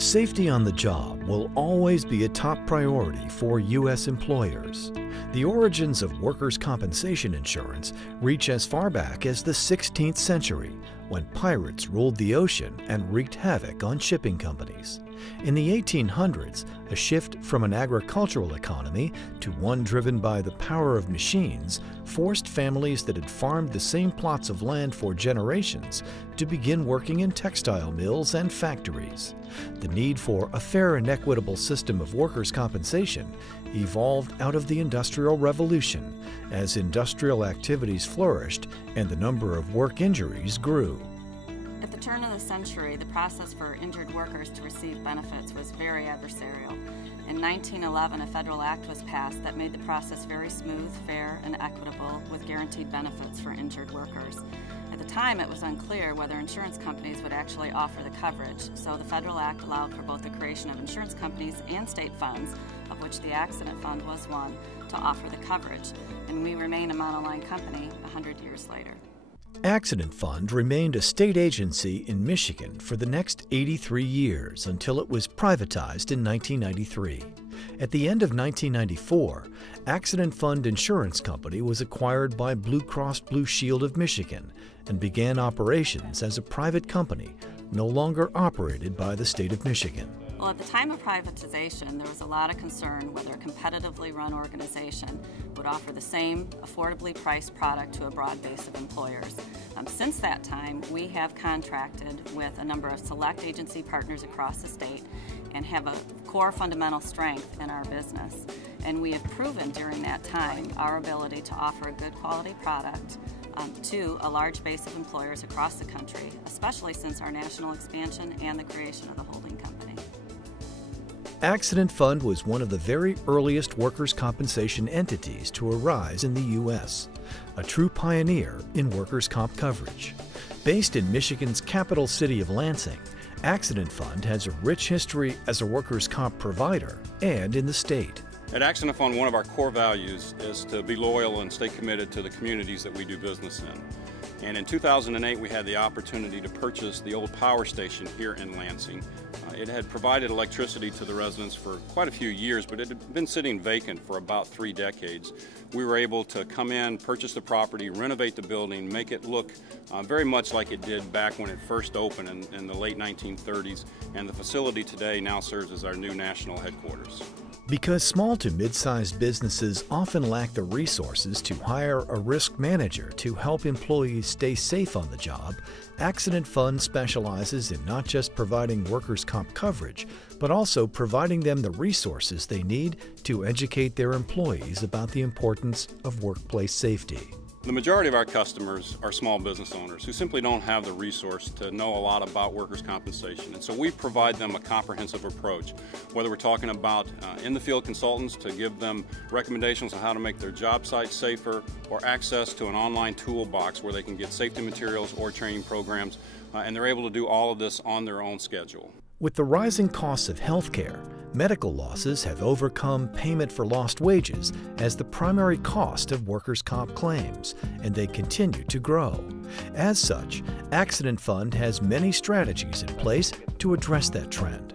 Safety on the job will always be a top priority for U.S. employers. The origins of workers' compensation insurance reach as far back as the 16th century, when pirates ruled the ocean and wreaked havoc on shipping companies. In the 1800s, a shift from an agricultural economy to one driven by the power of machines forced families that had farmed the same plots of land for generations to begin working in textile mills and factories. The need for a fair and equitable system of workers' compensation evolved out of the Industrial Revolution as industrial activities flourished and the number of work injuries grew. At the turn of the century, the process for injured workers to receive benefits was very adversarial. In 1911, a federal act was passed that made the process very smooth, fair, and equitable, with guaranteed benefits for injured workers. At the time, it was unclear whether insurance companies would actually offer the coverage, so the federal act allowed for both the creation of insurance companies and state funds, of which the accident fund was one, to offer the coverage, and we remain a monoline company 100 years later. Accident Fund remained a state agency in Michigan for the next 83 years until it was privatized in 1993. At the end of 1994, Accident Fund Insurance Company was acquired by Blue Cross Blue Shield of Michigan and began operations as a private company, no longer operated by the state of Michigan. Well, at the time of privatization, there was a lot of concern whether a competitively run organization would offer the same affordably priced product to a broad base of employers. Since that time, we have contracted with a number of select agency partners across the state and have a core fundamental strength in our business. And we have proven during that time our ability to offer a good quality product to a large base of employers across the country, especially since our national expansion and the creation of the holding company. Accident Fund was one of the very earliest workers' compensation entities to arise in the U.S., a true pioneer in workers' comp coverage. Based in Michigan's capital city of Lansing, Accident Fund has a rich history as a workers' comp provider and in the state. At Accident Fund, one of our core values is to be loyal and stay committed to the communities that we do business in. And in 2008, we had the opportunity to purchase the old power station here in Lansing. It had provided electricity to the residents for quite a few years, but it had been sitting vacant for about 3 decades. We were able to come in, purchase the property, renovate the building, make it look very much like it did back when it first opened in the late 1930s, and the facility today now serves as our new national headquarters. Because small to mid-sized businesses often lack the resources to hire a risk manager to help employees stay safe on the job, Accident Fund specializes in not just providing workers' comp coverage, but also providing them the resources they need to educate their employees about the importance of workplace safety. The majority of our customers are small business owners who simply don't have the resource to know a lot about workers' compensation. And so we provide them a comprehensive approach, whether we're talking about in-the-field consultants to give them recommendations on how to make their job sites safer, or access to an online toolbox where they can get safety materials or training programs, and they're able to do all of this on their own schedule. With the rising costs of healthcare, medical losses have overcome payment for lost wages as the primary cost of workers' comp claims, and they continue to grow. As such, Accident Fund has many strategies in place to address that trend.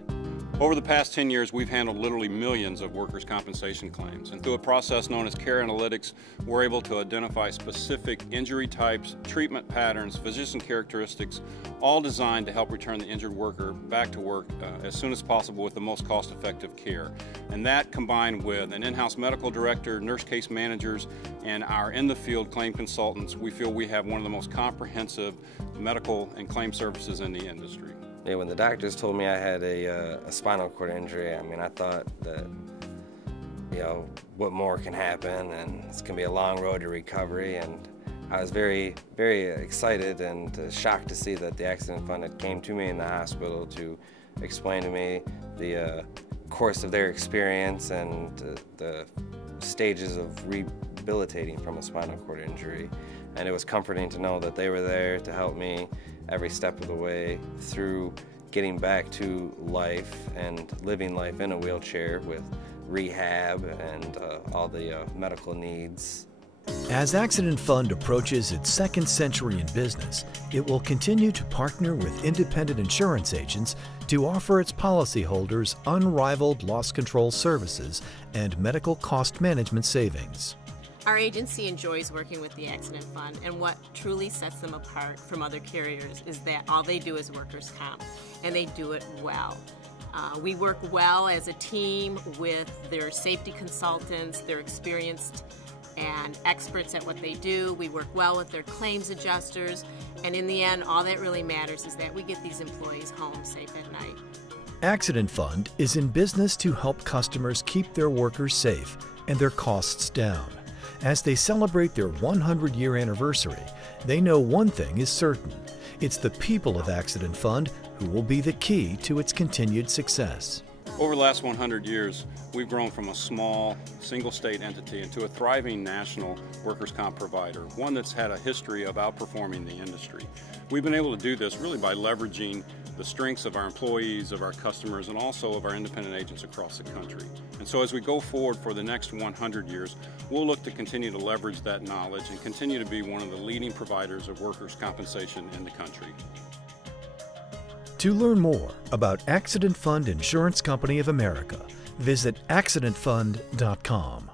Over the past 10 years, we've handled literally millions of workers' compensation claims, and through a process known as care analytics, we're able to identify specific injury types, treatment patterns, physician characteristics, all designed to help return the injured worker back to work as soon as possible with the most cost-effective care. And that, combined with an in-house medical director, nurse case managers, and our in-the-field claim consultants, we feel we have one of the most comprehensive medical and claim services in the industry. Yeah, when the doctors told me I had a spinal cord injury, I mean, I thought that, you know, what more can happen, and it's going to be a long road to recovery. And I was very, very excited and shocked to see that the Accident Fund had came to me in the hospital to explain to me the course of their experience and the stages of rehabilitating from a spinal cord injury. And it was comforting to know that they were there to help me every step of the way through getting back to life and living life in a wheelchair with rehab and all the medical needs As Accident Fund approaches its second century in business, it will continue to partner with independent insurance agents to offer its policyholders unrivaled loss control services and medical cost management savings. Our agency enjoys working with the Accident Fund, and what truly sets them apart from other carriers is that all they do is workers' comp, and they do it well. We work well as a team with their safety consultants. They're experienced and experts at what they do. We work well with their claims adjusters, and in the end, all that really matters is that we get these employees home safe at night. Accident Fund is in business to help customers keep their workers safe and their costs down. As they celebrate their 100-year anniversary, they know one thing is certain. It's the people of Accident Fund who will be the key to its continued success. Over the last 100 years, we've grown from a small, single-state entity into a thriving national workers' comp provider, one that's had a history of outperforming the industry. We've been able to do this really by leveraging the strengths of our employees, of our customers, and also of our independent agents across the country. And so as we go forward for the next 100 years, we'll look to continue to leverage that knowledge and continue to be one of the leading providers of workers' compensation in the country. To learn more about Accident Fund Insurance Company of America, visit accidentfund.com.